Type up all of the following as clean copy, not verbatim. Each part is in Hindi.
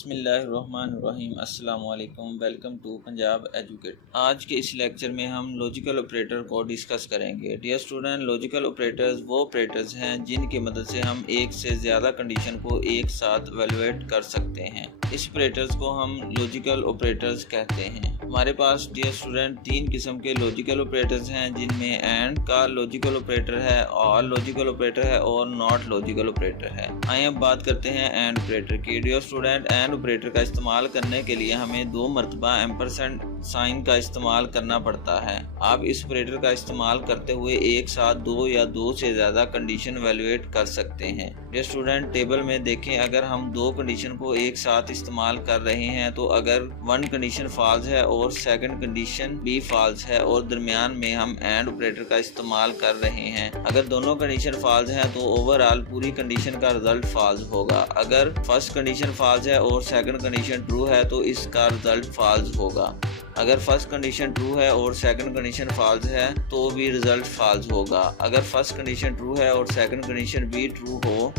बिस्मिल्लाहिर्रहमानिर्रहीम अस्सलाम वालेकुम। Welcome to Punjab educate. आज के इस लेक्चर में हम लॉजिकल ऑपरेटर को डिस्कस करेंगे। डियर स्टूडेंट, लॉजिकल ऑपरेटर्स वो ऑपरेटर्स हैं जिनकी मदद से हम एक से ज़्यादा कंडीशन को एक साथ वैल्यूएट कर सकते हैं। इस ऑपरेटर्स को हम लॉजिकल ऑपरेटर्स कहते हैं। हमारे पास डियर स्टूडेंट तीन किस्म के लॉजिकल ऑपरेटर्स हैं, जिनमें एंड का लॉजिकल ऑपरेटर है, और लॉजिकल ऑपरेटर है और नॉट लॉजिकल ऑपरेटर है। आइए अब बात करते हैं एंड ऑपरेटर की। डियर स्टूडेंट, एंड ऑपरेटर का इस्तेमाल करने के लिए हमें 2 मरतबा एम्परसेंड साइन का इस्तेमाल करना पड़ता है। आप इस ऑपरेटर का इस्तेमाल करते हुए एक साथ 2 या 2 से ज़्यादा कंडीशन वैल्यूएट कर सकते हैं। डियर स्टूडेंट, टेबल में देखें, अगर हम 2 कंडीशन को एक साथ इस्तेमाल कर रहे हैं तो अगर 1 कंडीशन फॉल्स है और सेकंड कंडीशन भी फॉल्स है और दरमियान में हम एंड ऑपरेटर का इस्तेमाल कर रहे हैं, अगर दोनों कंडीशन फॉल्स हैं तो ओवरऑल पूरी कंडीशन का रिजल्ट फॉल्स होगा। अगर फर्स्ट कंडीशन फॉल्स है और सेकंड कंडीशन ट्रू है तो इसका रिजल्ट फॉल्स होगा। अगर फर्स्ट कंडीशन ट्रू है और सेकंड कंडीशन फॉल्स है तो भी रिजल्ट फॉल्स होगा। अगर फर्स्ट कंडीशन ट्रू है और सेकंड कंडीशन भी ट्रू हो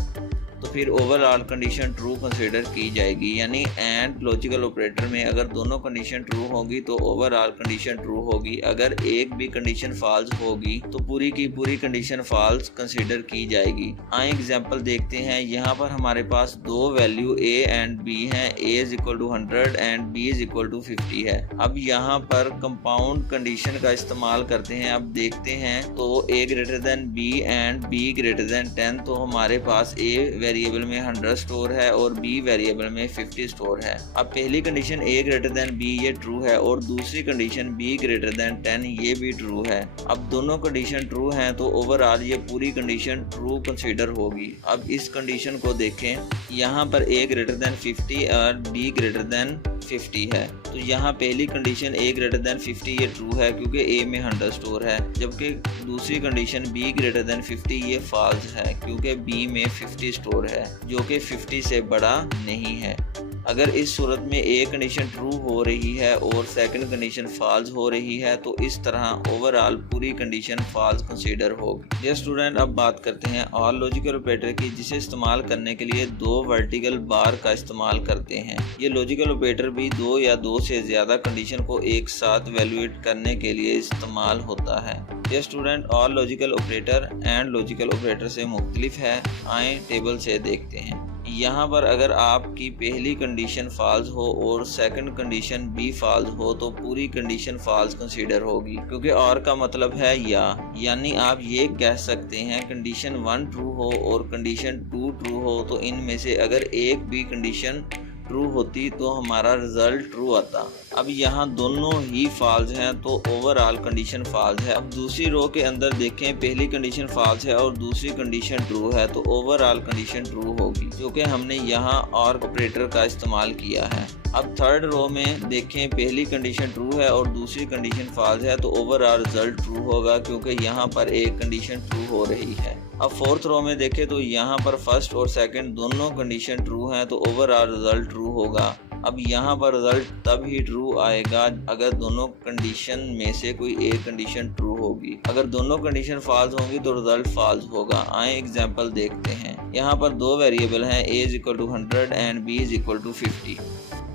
तो फिर ओवरऑल कंडीशन ट्रू कंसीडर की जाएगी। यानी एंड लॉजिकल ऑपरेटर में अगर दोनों कंडीशन ट्रू होगी तो ओवरऑल कंडीशन ट्रू होगी। अगर एक भी कंडीशन फॉल्स होगी तो पूरी की पूरी कंडीशन फॉल्स कंसीडर की जाएगी। आइए एग्जांपल देखते हैं। यहाँ पर हमारे पास 2 वैल्यू a एंड b हैं। a is equal to 100 and b is equal to 50 है। अब यहाँ पर कंपाउंड कंडीशन का इस्तेमाल करते हैं। अब देखते हैं तो a greater than b and b greater than 10, तो हमारे पास a वेरिएबल में 100 स्टोर है और b वेरिएबल में 50 स्टोर है। अब पहली condition a greater than b ये ट्रू है और दूसरी कंडीशन b ग्रेटर देन 10 ये भी ट्रू है। अब दोनों कंडीशन ट्रू हैं तो ओवरऑल ये पूरी कंडीशन ट्रू कंसीडर होगी। अब इस कंडीशन को देखें, यहाँ पर a ग्रेटर देन 50 और b ग्रेटर देन 50 है, तो यहाँ पहली कंडीशन a ग्रेटर देन 50 ये ट्रू है क्योंकि a में 100 स्टोर है, जबकि दूसरी कंडीशन b ग्रेटर देन 50 ये फॉल्स है क्योंकि b में 50 स्टोर है जो कि 50 से बड़ा नहीं है। अगर इस सूरत में एक कंडीशन ट्रू हो रही है और सेकंड कंडीशन फॉल्स हो रही है तो इस तरह ओवरऑल पूरी कंडीशन फॉल्स कंसीडर होगी। डियर स्टूडेंट, अब बात करते हैं और लॉजिकल ऑपरेटर की, जिसे इस्तेमाल करने के लिए 2 वर्टिकल बार का इस्तेमाल करते हैं। ये लॉजिकल ऑपरेटर भी 2 या 2 से ज़्यादा कंडीशन को एक साथ वैल्यूएट करने के लिए इस्तेमाल होता है। डियर स्टूडेंट, और logical operator and logical operator से मुख्तलिफ है। आए टेबल से देखते हैं। यहाँ पर अगर आपकी पहली कंडीशन फॉल्स हो और सेकंड कंडीशन भी फॉल्स हो तो पूरी कंडीशन फॉल्स कंसीडर होगी, क्योंकि और का मतलब है यानी आप ये कह सकते हैं कंडीशन 1 ट्रू हो और कंडीशन 2 ट्रू हो तो इनमें से अगर एक भी कंडीशन ट्रू होती तो हमारा रिजल्ट ट्रू आता। अब यहाँ दोनों ही फॉल्स हैं तो ओवरऑल कंडीशन फॉल्स है। अब दूसरी रो के अंदर देखें, पहली कंडीशन फॉल्स है और दूसरी कंडीशन ट्रू है तो ओवरऑल कंडीशन ट्रू होगी, क्योंकि हमने यहाँ और ऑपरेटर का इस्तेमाल किया है। अब थर्ड रो में देखें, पहली कंडीशन ट्रू है और दूसरी कंडीशन फॉल्स है तो ओवरऑल रिजल्ट ट्रू होगा क्योंकि यहाँ पर एक कंडीशन ट्रू हो रही है। अब फोर्थ रो में देखें तो यहाँ पर फर्स्ट और सेकंड दोनों कंडीशन ट्रू हैं तो ओवरऑल रिजल्ट ट्रू होगा। अब यहाँ पर रिजल्ट तब ही ट्रू आएगा अगर दोनों कंडीशन में से कोई एक कंडीशन ट्रू होगी। अगर दोनों कंडीशन फॉल्स होंगी तो रिजल्ट फॉल्स होगा। आए एग्जांपल देखते हैं। यहाँ पर 2 वेरिएबल हैं, a is equal to 100 and b is equal to 50।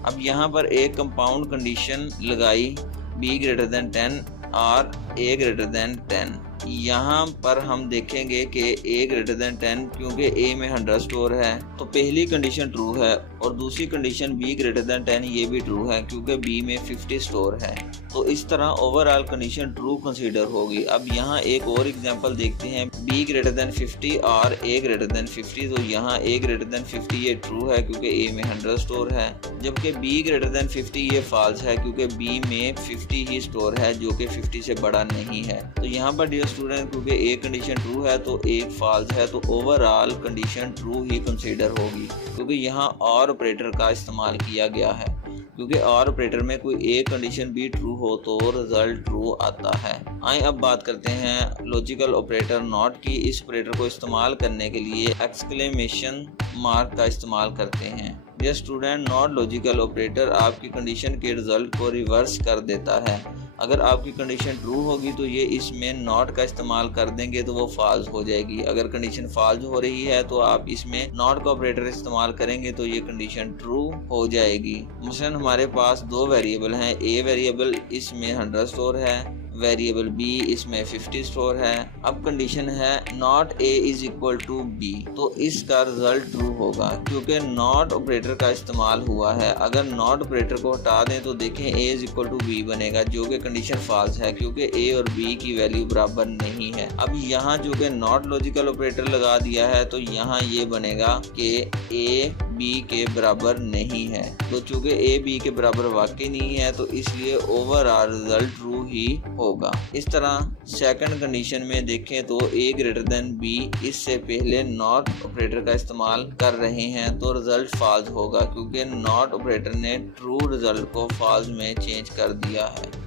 अब यहाँ पर एक कंपाउंड कंडीशन लगाई, b ग्रेटर देन 10 और a ग्रेटर देन 10। यहाँ पर हम देखेंगे कि a ग्रेटर देन 10 क्योंकि a में 100 स्टोर है तो पहली कंडीशन ट्रू है और दूसरी कंडीशन b ग्रेटर देन 10 ये भी ट्रू है क्योंकि b में 50 स्टोर है, तो इस तरह ओवरऑल कंडीशन ट्रू कंसीडर होगी। अब यहाँ एक और एग्जांपल देखते हैं, b ग्रेटर देन 50 और a ग्रेटर देन 50, तो यहाँ a ग्रेटर देन 50 ये ट्रू है क्योंकि a में 100 स्टोर है, जबकि b ग्रेटर देन 50 ये फॉल्स है क्योंकि b में 50 ही स्टोर है जो कि 50 से बड़ा नहीं है। तो यहाँ पर डियर स्टूडेंट, क्योंकि एक कंडीशन ट्रू है तो एक फॉल्स है तो ओवरऑल कंडीशन ट्रू ही कंसीडर होगी, क्योंकि यहाँ और ऑपरेटर का इस्तेमाल किया गया है। क्योंकि और ऑपरेटर में कोई एक कंडीशन भी ट्रू हो तो रिजल्ट ट्रू आता है। आइए अब बात करते हैं लॉजिकल ऑपरेटर नॉट की। इस ऑपरेटर को इस्तेमाल करने के लिए एक्सक्लेमेशन मार्क का इस्तेमाल करते हैं। Dear student, not logical operator आपकी कंडीशन के रिजल्ट को रिवर्स कर देता है। अगर आपकी कंडीशन ट्रू होगी तो ये इसमें नॉट का इस्तेमाल कर देंगे तो वो फॉल्स हो जाएगी। अगर कंडीशन फॉल्स हो रही है तो आप इसमें नॉट का ऑपरेटर इस्तेमाल करेंगे तो ये कंडीशन ट्रू हो जाएगी। मसलन हमारे पास दो वेरिएबल हैं, ए वेरिएबल इसमें 100 स्टोर है, वेरिएबल बी इसमें 50 स्टोर है। अब कंडीशन है not a is equal to b, तो इसका रिजल्ट ट्रू होगा क्योंकि नॉट ऑपरेटर का इस्तेमाल हुआ है। अगर नॉट ऑपरेटर को हटा दें तो देखें ए इज इक्वल टू बी बनेगा, जो कि कंडीशन फॉल्स है क्योंकि ए और बी की वैल्यू बराबर नहीं है। अब यहाँ जो कि नॉट लॉजिकल ऑपरेटर लगा दिया है तो यहाँ ये बनेगा कि ए बी के बराबर नहीं है, तो चूंकि ए बी के बराबर वाकई नहीं है तो इसलिए ओवरऑल रिजल्ट ट्रू ही होगा। इस तरह सेकंड कंडीशन में देखें तो ए ग्रेटर देन बी, इससे पहले नॉट ऑपरेटर का इस्तेमाल कर रहे हैं तो रिजल्ट फॉल्स होगा क्योंकि नॉट ऑपरेटर ने ट्रू रिजल्ट को फॉल्स में चेंज कर दिया है।